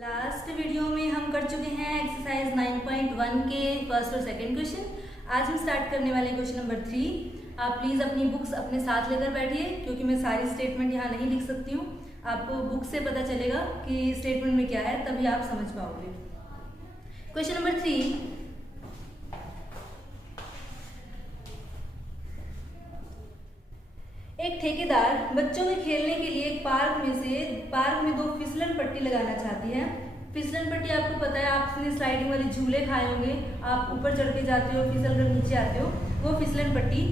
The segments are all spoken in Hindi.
लास्ट वीडियो में हम कर चुके हैं एक्सरसाइज 9.1 के फर्स्ट और सेकंड क्वेश्चन। आज हम स्टार्ट करने वाले क्वेश्चन नंबर 3। आप प्लीज़ अपनी बुक्स अपने साथ लेकर बैठिए, क्योंकि मैं सारी स्टेटमेंट यहाँ नहीं लिख सकती हूँ। आपको बुक से पता चलेगा कि स्टेटमेंट में क्या है, तभी आप समझ पाओगे। क्वेश्चन नंबर 3, एक ठेकेदार बच्चों के खेलने के लिए एक पार्क में 2 फिसलन पट्टी लगाना चाहती है। फिसलन पट्टी आपको पता है, आपने स्लाइडिंग वाले झूले खाए होंगे, आप ऊपर चढ़ के जाते हो, फिसल कर नीचे आते हो, वो फिसलन पट्टी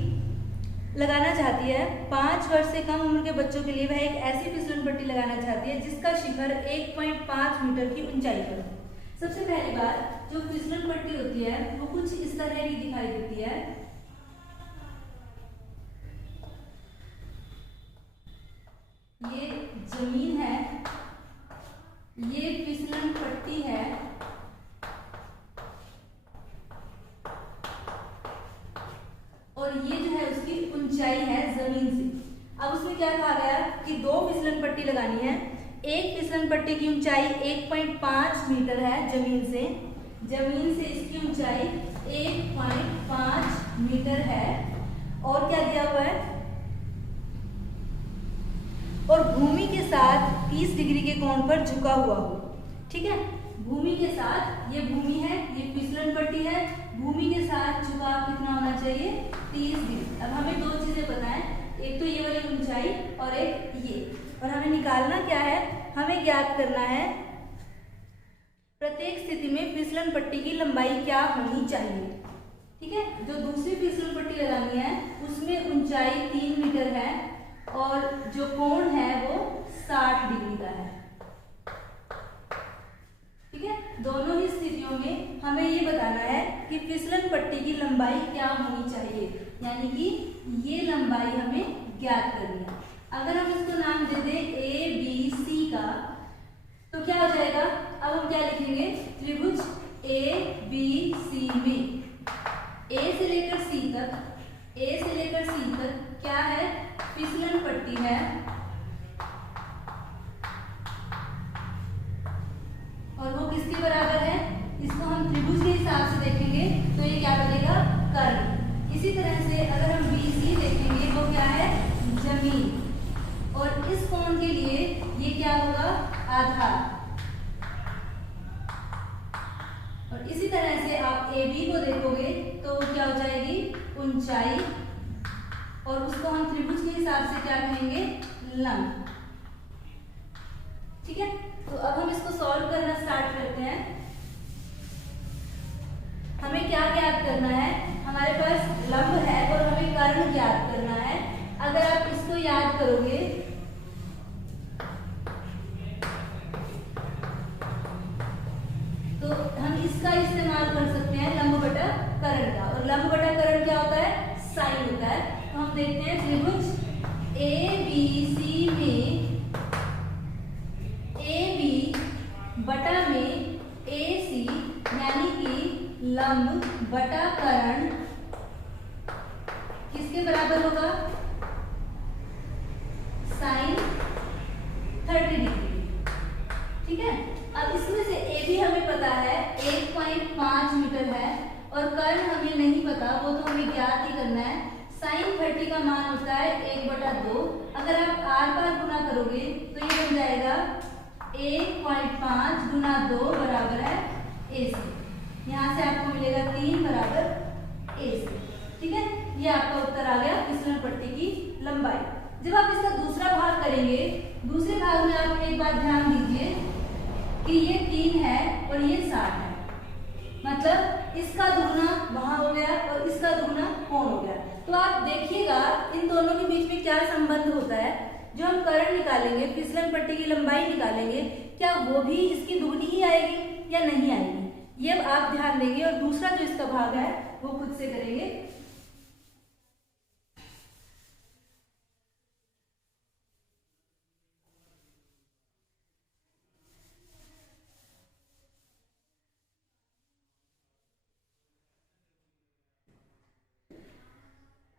लगाना चाहती है। 5 वर्ष से कम उम्र के बच्चों के लिए वह एक ऐसी फिसलन पट्टी लगाना चाहती है जिसका शिखर 1.5 मीटर की ऊंचाई पर हो। सबसे पहली बात, जो फिसलन पट्टी होती है वो कुछ इस तरह की दिखाई देती है। ये जमीन है, ये फिसलन पट्टी है, और ये जो है उसकी ऊंचाई है जमीन से। अब उसमें क्या कहा गया कि 2 फिसलन पट्टी लगानी है। एक फिसलन पट्टी की ऊंचाई 1.5 मीटर है जमीन से इसकी ऊंचाई 1.5 मीटर है, और क्या दिया हुआ है, और भूमि के साथ 30 डिग्री के कोण पर झुका हुआ हो। ठीक है, भूमि के साथ, ये भूमि है, ये फिसलन पट्टी है, भूमि के साथ झुकाव कितना होना चाहिए, 30 डिग्री। अब हमें 2 चीजें पता है, एक तो ये वाली ऊंचाई और एक ये, और हमें निकालना क्या है, हमें ज्ञात करना है प्रत्येक स्थिति में फिसलन पट्टी की लंबाई क्या होनी चाहिए। ठीक है, जो दूसरी फिसलन पट्टी लगानी है उसमें ऊंचाई 3 मीटर है और जो कोण है वो 60 डिग्री का है। ठीक है, दोनों ही स्थितियों में हमें ये बताना है कि फिसलन पट्टी की लंबाई क्या होनी चाहिए, यानी कि ये लंबाई हमें ज्ञात करनी है। अगर हम इसको नाम दे दें ABC का, तो क्या हो जाएगा, अब हम क्या लिखेंगे, त्रिभुज ABC में A से लेकर C तक क्या है, फिसलन पट्टी है, और वो किसके बराबर है, इसको हम त्रिभुज के हिसाब से देखेंगे तो ये क्या बनेगा, कर्ण। इसी तरह से अगर हम BC देखेंगे वो क्या है, जमीन, और इस कोण के लिए ये क्या होगा, आधार। और इसी तरह से आप AB को देखोगे तो क्या हो जाएगी, ऊंचाई, और उसको हम त्रिभुज के हिसाब से क्या कहेंगे, लंब। ठीक है, तो अब हम इसको सॉल्व करना स्टार्ट करते हैं। हमें क्या ज्ञात करना है, हमारे पास लंब है और हमें कर्ण ज्ञात करना है। अगर आप इसको याद करोगे तो हम इसका इस्तेमाल कर सकते हैं लंब बटा कर्ण का, और लंब बटा कर्ण क्या होता है, साइन होता है। तो हम देखते हैं त्रिभुज ABC में AB बटा में AC, यानी कि लंब बटा कर्ण किसके बराबर होगा, साइन 30 डिग्री। ठीक है, अब इसमें से AB हमें पता है 1.5 मीटर है, और कर्ण हमें नहीं पता, वो तो हमें ज्ञात ही करना है। साइन 30 का मान होता है 1/2। अगर आप आर पार गुना करोगे तो ये बन जाएगा 1.5 गुना 2 बराबर है AC। यहाँ से आपको मिलेगा 3 बराबर AC। ठीक है, ये आपका उत्तर आ गया फिसलन पट्टी की लंबाई। जब आप इसका दूसरा भाग करेंगे, दूसरे भाग में आप एक बात ध्यान दीजिए कि ये 3 है और ये 60 है, मतलब इसका दुगुना वहां हो गया और इसका दुगुना कौन हो गया। तो आप देखिएगा इन दोनों के बीच में क्या संबंध होता है। जो हम कर्ण निकालेंगे, फिसलन पट्टी की लंबाई निकालेंगे, क्या वो भी इसकी दुगनी ही आएगी या नहीं आएगी, ये आप ध्यान देंगे। और दूसरा जो इसका भाग है वो खुद से करेंगे।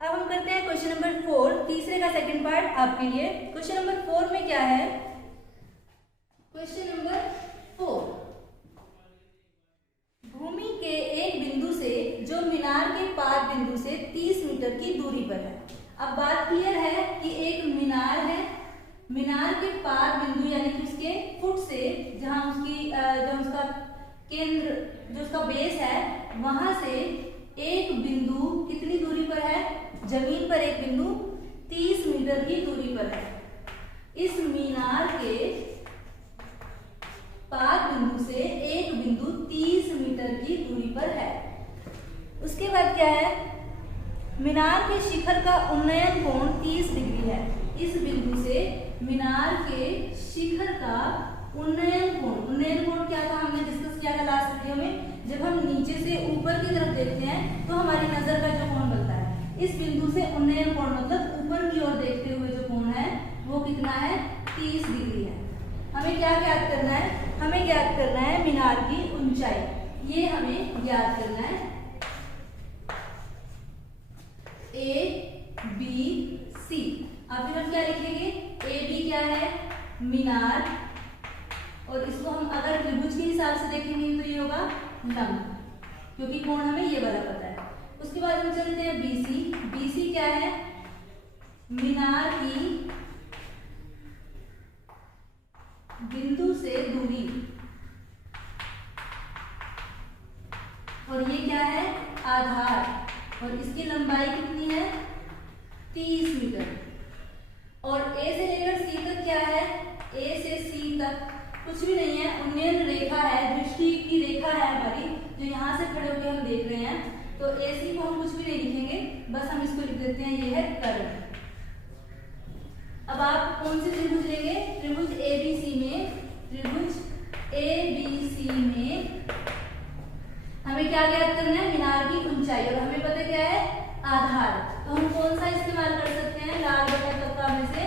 अब हम करते हैं क्वेश्चन नंबर 4, तीसरे का सेकंड पार्ट आपके लिए। क्वेश्चन नंबर 4 में क्या है, क्वेश्चन नंबर 4, मीटर की दूरी पर है। अब बात क्लियर है कि एक मीनार है, मीनार के पार बिंदु यानी कि उसके फुट से जहां उसकी जो उसका केंद्र जो उसका बेस है वहां से एक बिंदु कितनी दूरी पर है, जमीन पर एक बिंदु 30 मीटर की दूरी पर है। इस मीनार के पार बिंदु से एक बिंदु 30 मीटर की दूरी पर है। उसके बाद क्या है, मीनार के शिखर का उन्नयन कोण 30 डिग्री है। इस बिंदु से मीनार के शिखर का उन्नयन कोण क्या था, हमने डिस्कस किया था लास्ट वीडियो में। जब हम नीचे से ऊपर की तरफ देखते हैं तो हमारी नजर का जो कोण बनता है, इस बिंदु से उन्नयन कोण मतलब ऊपर की ओर देखते हुए जो कोण है वो कितना है, 30 डिग्री है। हमें क्या ज्ञात करना है, हमें ज्ञात करना है मीनार की ऊंचाई। ये हमें ज्ञात करना है ABC। अब फिर हम क्या लिखेंगे, AB क्या है, मीनार, और इसको हम अगर त्रिभुज के हिसाब से देखेंगे तो ये होगा लंब, क्योंकि कोण हमें ये वाला पता है। उसके बाद हम चलते हैं BC। BC क्या है, मीनार की बिंदु से दूरी, और ये क्या है, आधार, और इसकी लंबाई कितनी है, 30 मीटर। और A से लेकर C तक क्या है, A से C तक कुछ भी नहीं है, उन्नयन रेखा है, दृष्टि की रेखा है हमारी, जो यहाँ से खड़े होकर हम देख रहे हैं। तो AC को हम कुछ भी नहीं लिखेंगे, बस हम इसको लिख देते हैं, ये है कर्ण। अब आप कौन से त्रिभुज लेंगे, त्रिभुज ABC में, त्रिभुज ABC में हमें क्या ज्ञात करना है, मीनार की ऊंचाई, और हमें पता क्या है, आधार। तो हम कौन सा इस्तेमाल कर सकते हैं, लाल बटा तत्व में से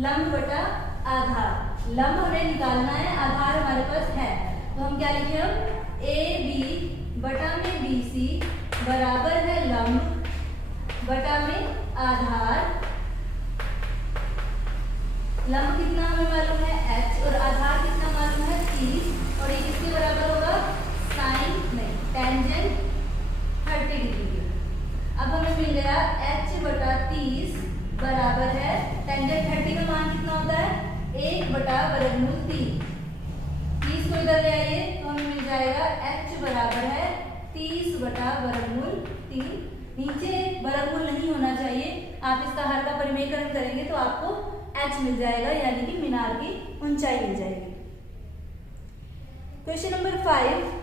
लंब बटा आधार। लंब हमें निकालना है, आधार हमारे पास है, तो हम क्या लिखे, हम AB बटा में BC बराबर है लंब बटा में आधार। लंब कितना हमें मालूम है, h, और आधार कितना मालूम है, 30, और ये किसके बराबर होगा, साइन नहीं टेंजेंट 30 डिग्री। अब हमें मिल गया h बटा 30 बराबर है, टेंजेंट 30 का मान कितना होता है, 1 बटा वर्गमूल 3। 30 को इधर ले आइए तो हमें मिल जाएगा h बराबर है 30 बटा वर्गमूल 3। नीचे वर्गमूल नहीं होना चाहिए, आप इसका हर का परिमेयकरण करेंगे तो आपको h मिल जाएगा, यानी कि मीनार की ऊंचाई मिल जाएगी। Question number 5।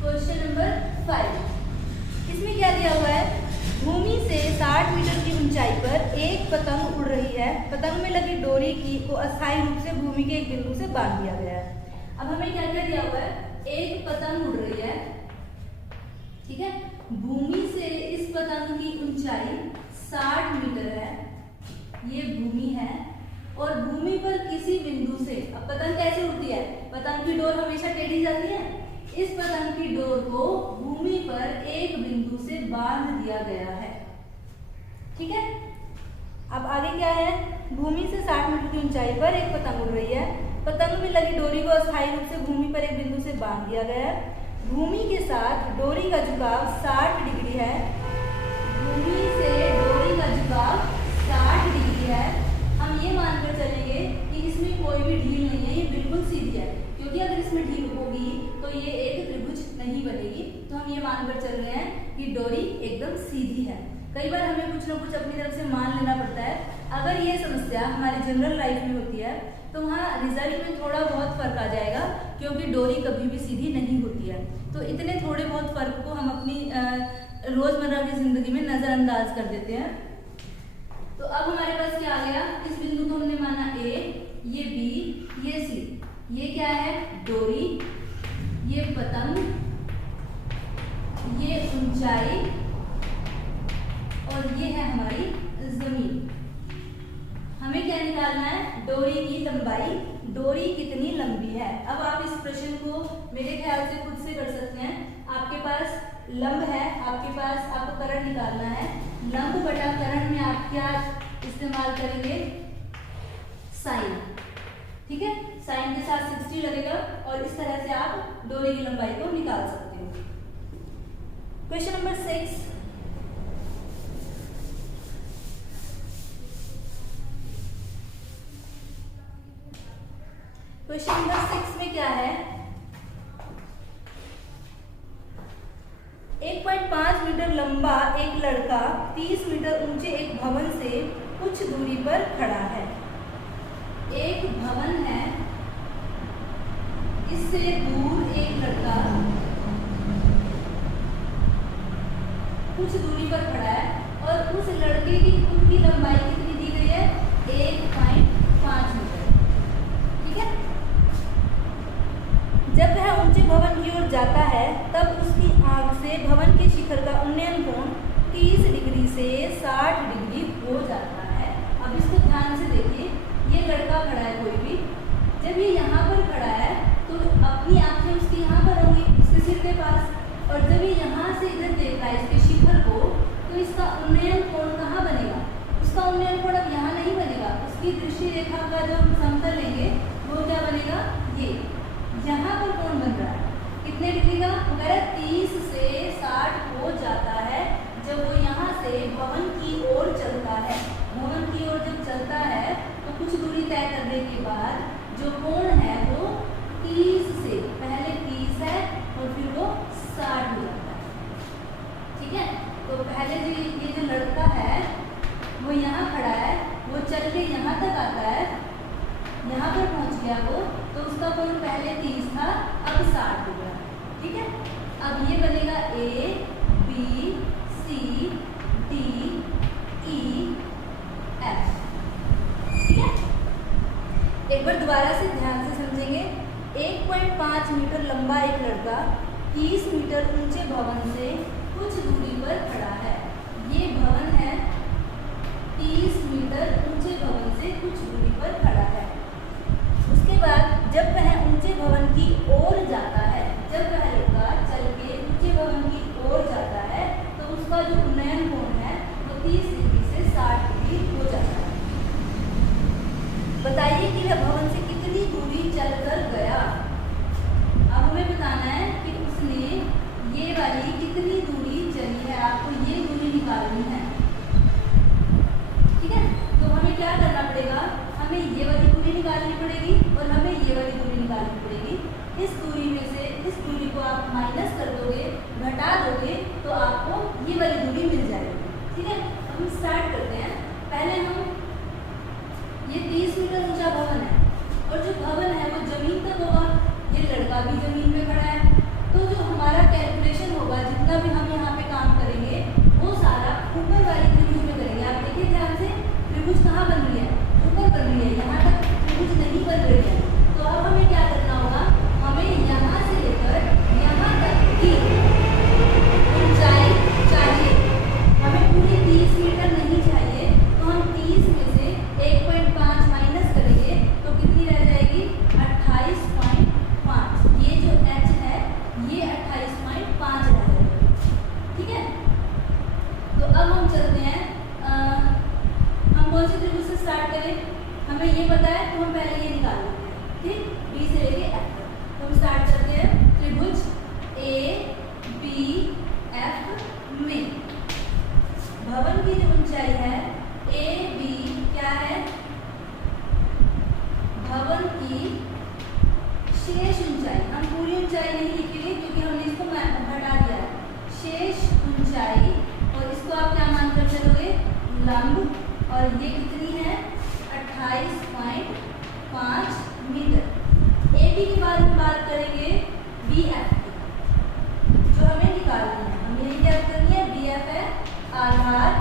क्वेश्चन नंबर 5, इसमें क्या दिया हुआ है, भूमि से 60 मीटर की ऊंचाई पर एक पतंग उड़ रही है। पतंग में लगी डोरी को अस्थायी रूप से भूमि के एक बिंदु से बांध दिया गया है। अब हमें क्या क्या दिया हुआ है, एक पतंग उड़ रही है, ठीक है, भूमि से इस पतंग की ऊंचाई 60 मीटर है, ये भूमि है, और भूमि पर किसी बिंदु से, अब पतंग कैसे उड़ती है, पतंग की डोर हमेशा टेढ़ी जाती है, इस पतंग की डोर को भूमि पर एक बिंदु से बांध दिया गया है, ठीक है। अब आगे क्या है, भूमि से 60 मीटर की ऊंचाई पर एक पतंग उड़ रही है, पतंग में लगी डोरी को अस्थायी रूप से भूमि पर एक बिंदु से बांध दिया गया है। भूमि के साथ डोरी का झुकाव 60 डिग्री है, भूमि से डोरी का झुकाव 60 डिग्री है। हम ये मानकर चलेंगे कि इसमें कोई भी ढील नहीं है, ये बिल्कुल सीधी है, क्योंकि अगर इसमें ढील होगी तो ये एक त्रिभुज नहीं बनेगी। तो हम ये मानकर चल रहे हैं कि डोरी एकदम सीधी है। कई बार हमें कुछ ना कुछ अपनी तरफ से मान लेना पड़ता है। अगर ये समस्या हमारी जनरल लाइफ में होती है तो वहाँ रिजल्ट में थोड़ा बहुत फर्क आ जाएगा, क्योंकि डोरी कभी भी सीधी नहीं होती है। तो इतने थोड़े बहुत फर्क को हम अपनी रोजमर्रा की जिंदगी में नजरअंदाज कर देते हैं। तो अब हमारे पास क्या आ गया, इस बिंदु को हमने माना A, ये B, ये C, ये क्या है, डोरी, ये पतंग, ये ऊंचाई, और ये है हमारी जमीन। हमें क्या निकालना है, डोरी की लंबाई, डोरी कितनी लंबी है। अब आप इस प्रश्न को मेरे ख्याल से खुद से कर सकते हैं। लंब है आपके पास, आपको करण निकालना है। लंब बटा करण में आप क्या इस्तेमाल करेंगे? साइन। ठीक है, साइन के साथ 60 लगेगा और इस तरह से आप डोरी की लंबाई को निकाल सकते हो। क्वेश्चन नंबर 6, क्वेश्चन नंबर 6 में क्या है? 1.5 मीटर लंबा एक लड़का 30 मीटर ऊंचे एक भवन से कुछ दूरी पर खड़ा है। एक भवन है, इससे दूर एक लड़का कुछ दूरी पर खड़ा है और उस लड़के की उनकी लंबाई कितनी दी गई है? 1.5 मीटर। ठीक है, जब वह ऊंचे भवन की ओर जाता है तब उसकी आंख से भवन के शिखर का उन्नयन कोण 30 डिग्री से 60 डिग्री हो जाता है। अब इसको ध्यान से देखिए, ये लड़का खड़ा है कोई भी, जब ये यहाँ पर खड़ा है तो अपनी आंखें उसकी यहाँ पर होंगी, उसके सिर के पास, और जब ये यहाँ से इधर देख रहा है इसके शिखर को, तो इसका उन्नयन कोण कहाँ बनेगा? उसका उन्नयन कोण अब यहाँ नहीं बनेगा, उसकी दृष्टि रेखा का जो हम समतल लेंगे वो क्या बनेगा? ये यहाँ पर कोण बन रहा है कितने डिग्री का? वो कह रहा है 30 से 60 हो जाता है जब वो यहाँ से भवन की ओर चलता है। भवन की ओर जब चलता है तो कुछ दूरी तय करने के बाद जो कोण है वो 30 से, पहले 30 है और फिर वो 60 हो जाता है। ठीक है, तो पहले जो ये जो लड़का है वो यहाँ खड़ा है, वो चल के यहाँ तक आता है, यहाँ पर पहुँच गया वो, तो उसका कोण पहले 30 था, अब 60 हो गया। ठीक है, अब ये बनेगा A B C D E F। ठीक है, एक बार दोबारा से ध्यान से समझेंगे। 1.5 मीटर लंबा एक लड़का 30 मीटर ऊंचे भवन से कुछ दूरी पर खड़ा है। ये भवन है, 30 मीटर ऊंचे भवन से कुछ दूरी पर खड़ा है। उसके बाद जब वह ऊंचे भवन की ओर जाता है, जब वह लड़का चल के ऊंचे भवन की ओर जाता है तो उसका जो उन्नयन कोण है वो 30 डिग्री से 60 डिग्री हो जाता है। बताइए कि वह भवन से कितनी दूरी चलकर गया। अब हमें बताना है कि उसने ये वाली कितनी दूरी चली है, आपको ये दूरी निकालनी है। ठीक है, तो हमें क्या करना पड़ेगा? हमें ये वाली दूरी निकालनी पड़ेगी और हमें ये वाली दूरी निकालनी पड़ेगी। इस दूरी में से इस दूरी को आप माइनस कर दोगे, घटा दोगे, तो आपको ये वाली दूरी मिल जाएगी। ठीक है, हम स्टार्ट करते हैं। पहले हम ये 30 मीटर ऊंचा भवन है और जो भवन है वो जमीन तक होगा, ये लड़का भी जमीन में खड़ा है, तो जो हमारा कैलकुलेशन होगा, जितना भी हम यहाँ पे काम करेंगे वो सारा ऊपर वाली त्रिभुज में करेंगे। आप देखिए ध्यान से, त्रिभुज कहाँ बन रही है? ऊपर बन रही है, यहाँ तक त्रिभुज नहीं बन रही है। तो अब हमें क्या करना होगा? हमें यहाँ से लेकर यहाँ तक की ऊंचाई चाहिए। हमें पूरी 30 मीटर नहीं चाहिए, तो हम 30 में से 1.5 माइनस करेंगे तो कितनी रह जाएगी? 28.5। ये जो h है ये 28.5 रह जाएगा। ठीक है, तो अब हम चलते हैं, हम कौन से त्रिभुज से स्टार्ट करें? हमें ये पता है तो हम पहले ये निकाल लेते हैं। ठीक, B से लेके F तक। तो हम स्टार्ट करते हैं त्रिभुज A B F में। भवन की जो ऊंचाई है A B क्या है? भवन की शेष ऊंचाई, हम पूरी ऊंचाई नहीं लिखेंगे क्योंकि हमने इसको घटा दिया है। शेष ऊंचाई, और इसको आप क्या मानकर चलोगे? लंब, और ये कितनी है? 28.5 मीटर। AB के बाद हम बात करेंगे BF की, जो हमें निकालनी है। हमें ये क्या करनी है? BF है आधार,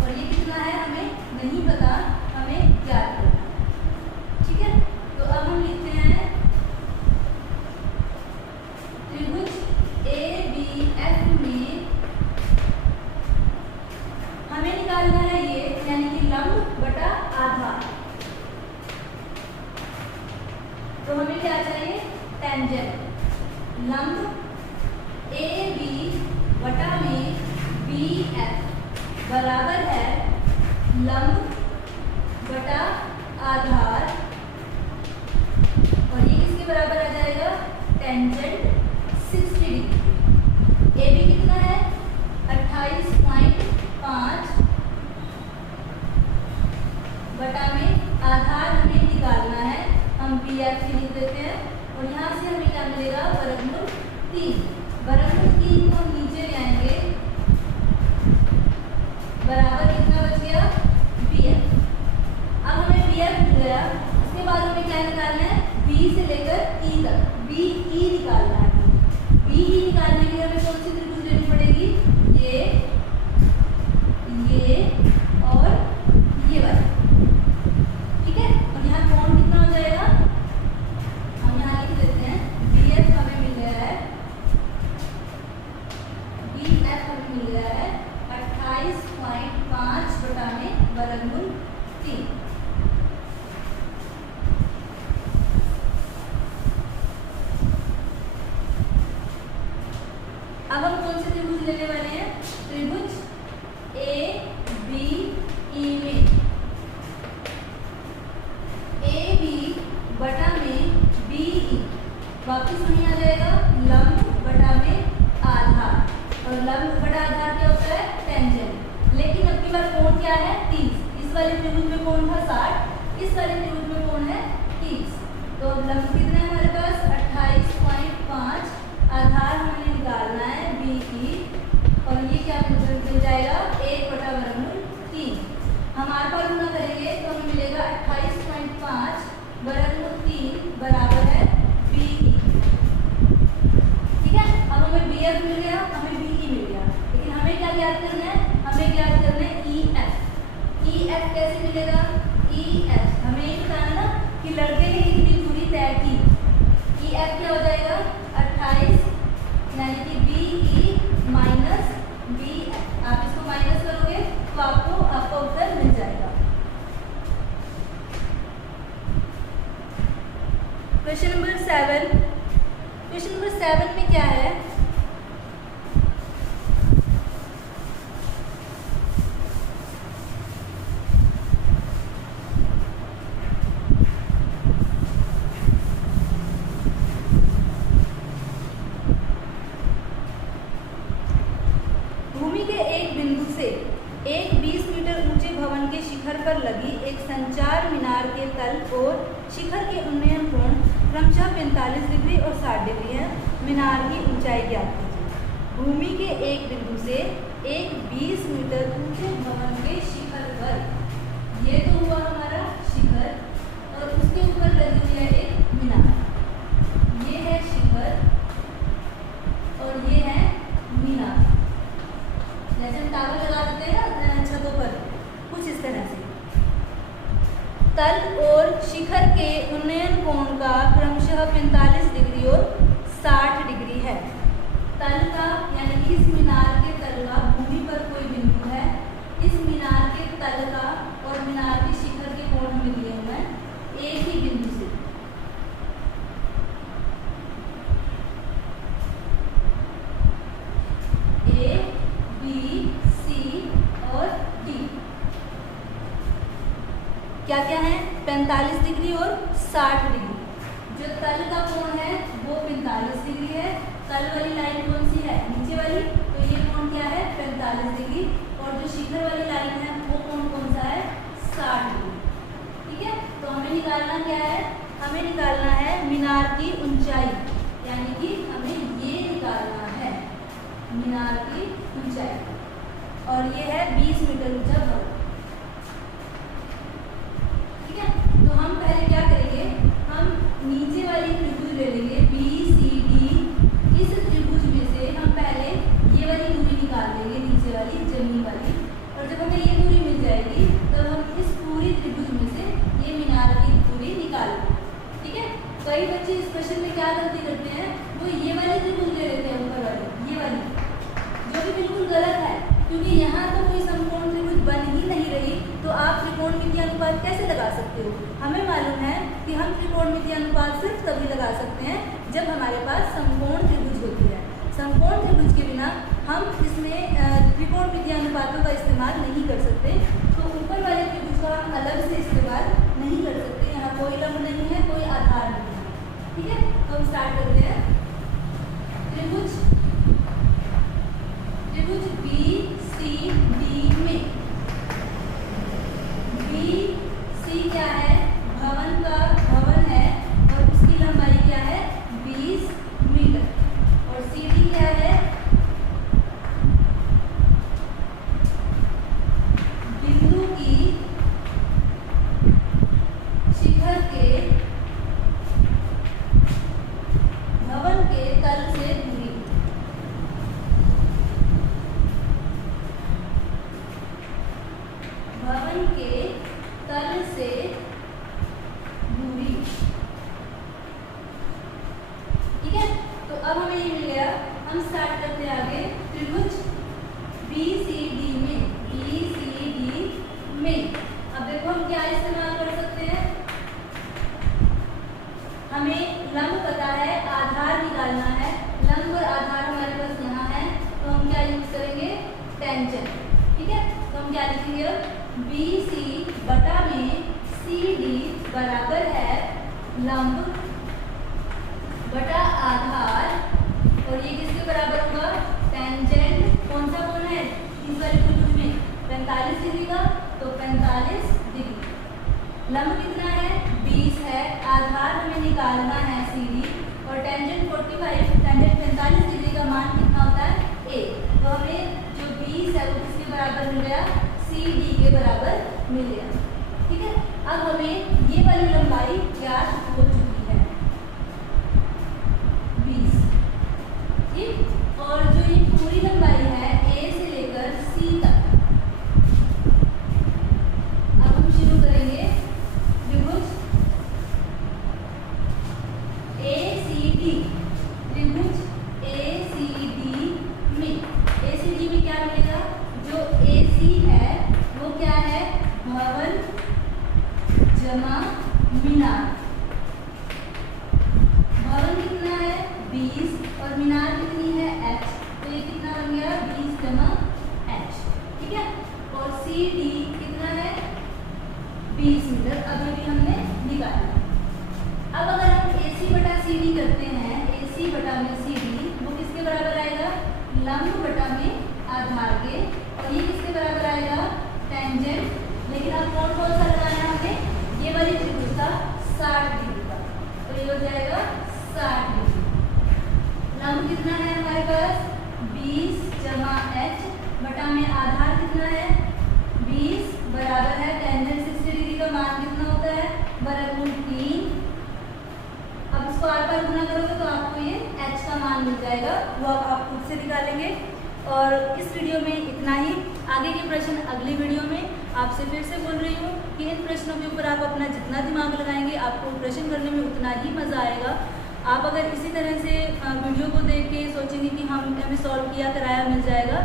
और ये कितना है हमें नहीं पता, हमें ज्ञात करना है। ठीक है, तो अब हम लिखते हैं त्रिभुज ABF में हमें निकालना है ये, यानी कि लंब बटा आधार। तो हमें क्या चाहिए? टेंजेंट। लंब ए बी बटा में बी एफ बराबर है लंब बटा आधार, और ये किसके बराबर आ जाएगा? Tangent 60 degree. ए बी कितना है? 28.5 बटा में आधार हमें निकालना है, हम बी एफ की लिख देते हैं, और यहाँ से हमें क्या मिलेगा? वर्गमूल 3। वर्गमूल 3 को हम नीचे ले आएंगे, बराबर कितना बच गया? B F. अब हमें बी एफ मिल गया, उसके बाद हमें क्या निकालना है? बी से लेकर ई तक बी ई निकालना है। बी ई निकालने के लिए हमें कौन सी त्रिभुज लेनी पड़ेगी? ये और ये वाला, ठीक है। और यहाँ कोण कितना हो जाएगा? हम यहाँ लिख देते हैं बी एफ हमें मिल गया है, बी एफ हमें मिल गया है 28.5 बटा में वर्गमूल 3। अब हम कौन से त्रिभुज लेने वाले हैं? त्रिभुज ए बी ई में ए बी बटा में बी ई वापिस वहीं आ जाएगा लंब बटा में आधार, और लंब बटा आधार क्या होता है? टेंजेंट। लेकिन अब की बार कोण क्या है? 30। इस वाले त्रिभुज में कोण था 60, इस वाले त्रिभुज में कोण है 30। तो लंब कितना है हमारे पास? 28.5, आधार हमें निकालना है बी ई, और ये क्या मिल जाएगा? 1 बटा वर्गमूल 3। हम आर पार गुणा करेंगे तो हमें मिलेगा 28.5 वर्गमूल 3 बराबर है बी ई, ठीक है। अब हमें बी एफ मिल गया, हमें बी ई मिल गया, लेकिन हमें क्या ज्ञात करना है? हमें ज्ञात करना है ई एफ। ई एफ कैसे मिलेगा? ई एफ हमें ये बताना ना कि लड़के ने कितनी दूरी तय की। ई एफ क्या हो जाएगा? 28, यानी कि B E minus B F. आप इसको माइनस करोगे तो आपको आपका उत्तर मिल जाएगा। Question number 7। क्वेश्चन नंबर 7 में क्या है? भूमि के एक बिंदु से एक 20 मीटर ऊंचे भवन के शिखर पर लगी एक संचार मीनार के तल और शिखर के उन्नयन कोण क्रमशः 45 डिग्री और 60 डिग्री है। मीनार की ऊंचाई ज्ञात कीजिए। भूमि के एक बिंदु से एक 20 मीटर ऊंचे भवन के शिखर पर, ये तो हुआ हमारा शिखर, और उसके ऊपर लगी हुई है एक मीनार। ये है शिखर और ये है मीनार। जैसे हम टावर लगा देते हैं ना छतों पर, कुछ इस तरह से। तल और शिखर के उन्नयन कोण का क्रमशः 45 डिग्री और 60 डिग्री है। तल का यानी कि इस मीनार के तल का, भूमि पर कोई बिंदु है, इस मीनार के तल का और मीनार के शिखर के कोण हमें दिए हुए हैं एक ही बिंदु से। ए बी सी और डी क्या क्या है? 45 डिग्री और 60 डिग्री। जो तल का कोण है वो 45 डिग्री है। तल वाली लाइन कौन सी है? नीचे वाली, तो ये कोण क्या है? 45 डिग्री। और जो शिखर वाली लाइन है वो कोण कौन सा है? 60 डिग्री, ठीक है। तो हमें निकालना क्या है? हमें निकालना है मीनार की ऊंचाई, यानी कि हमें ये निकालना है मीनार की ऊंचाई, और ये है 20 मीटर ऊंचा भवन, ठीक है। तो हम पहले क्या करेंगे? हम नीचे वाली त्रिभुज ले लेंगे बी सी डी। इस त्रिभुज में से हम पहले ये वाली दूरी निकाल लेंगे, नीचे वाली जमीन वाली, और जब हमें ये दूरी मिल जाएगी तब हम इस पूरी त्रिभुज में से ये मीनार की दूरी निकाल लेंगे, ठीक है। कई बच्चे इस क्वेश्चन में क्या गलती करते हैं? वो ये वाली त्रिभुज ले लेते हैं, ऊपर वाली, ये वाली, जो कि बिल्कुल गलत है, क्योंकि यहाँ तो कोई समकोण त्रिभुज बन ही नहीं रही, तो आप त्रिकोणमितीय अनुपात कैसे लगा सकते हो? हमें मालूम है कि हम त्रिकोणमितीय अनुपात सिर्फ तभी लगा सकते हैं जब हमारे पास समकोण त्रिभुज होती है। समकोण त्रिभुज के बिना हम इसमें त्रिकोणमितीय अनुपातों का इस्तेमाल नहीं कर सकते। तो ऊपर वाले त्रिभुज का हम अलग से इस्तेमाल नहीं कर सकते। यहाँ कोई लंब नहीं है, कोई आधार नहीं है, ठीक है। तो हम स्टार्ट करते हैं। त्रिभुज BCD में BC क्या है, भवन है और उसकी लंबाई क्या है 20 मीटर, और CD क्या है, बिंदु की शिखर के भवन के तल से दूरी। भवन के तल से दूरी, ठीक है। तो अब हमें ये मिल गया। हम स्टार्ट करते हैं आगे। त्रिभुज BCD में अब देखो हम क्या इस्तेमाल कर सकते हैं। हमें लंब पता है, आधार निकालना है। लंब और आधार हमारे पास यहाँ है, तो हम क्या यूज करेंगे, टेंजेंट, ठीक है। तो हम क्या लिखेंगे, BC बटा में CD बराबर है लंब बटा आधार, और ये किसके बराबर होगा, टेंजेंट कौन सा कोण है इस वाले त्रिभुज में, 45 डिग्री का, तो 45 डिग्री। लंब कितना है 20 है, आधार हमें निकालना है CD, और टेंजेंट 45, टेंजेंट 45 डिग्री का मान कितना होता है A। तो हमें जो 20 है वो किसके बराबर मिल गया, CD के बराबर मिल गया, ठीक है। अब हमें ये वाली लंबाई ज्ञात हो चुकी है 20, ठीक। और जो ये पूरी लंबाई है A से लेकर C तक, अब हम शुरू करेंगे। त्रिभुज ACD, त्रिभुज ACD में क्या मिलेगा, जो AC है वो क्या है, भवन जमा मीनार। भवन कितना है 20 और मीनार कितनी है h, तो ये कितना बन गया 20 जमा h, ठीक है। और CD कितना है 20 मीटर, अभी भी हमने निकाला। अब अगर हम AC बटा CD करते हैं, AC बटा में CD वो किसके बराबर आएगा, लंब बटा में आधार के, और ये किसके बराबर आएगा, टेंजेंट। लेकिन अब कौन कौन सा लगाना है हमें, ये वाली त्रिभुज का 60 डिग्री का, तो ये हो जाएगा 60 डिग्री। लंब कितना है हमारे पास 20 जमा h बटा में आधार कितना है 20 बराबर है टेंजेंट 60 डिग्री का मान कितना होता है, वर्गमूल 3। अब इसको आर पार गुना करोगे तो आपको ये h का मान मिल जाएगा, वो आप खुद से निकालेंगे। और इस वीडियो में इतना ही। आगे के प्रश्न अगली वीडियो में। आपसे फिर से बोल रही हूँ कि इन प्रश्नों के ऊपर आप अपना जितना दिमाग लगाएंगे आपको प्रश्न करने में उतना ही मज़ा आएगा। आप अगर इसी तरह से वीडियो को देख के सोचेंगे कि हमें सॉल्व किया कराया मिल जाएगा,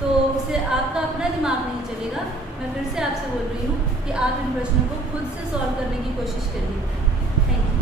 तो उससे आपका अपना दिमाग नहीं चलेगा। मैं फिर से आपसे बोल रही हूँ कि आप इन प्रश्नों को खुद से सॉल्व करने की कोशिश करिए। Thank you.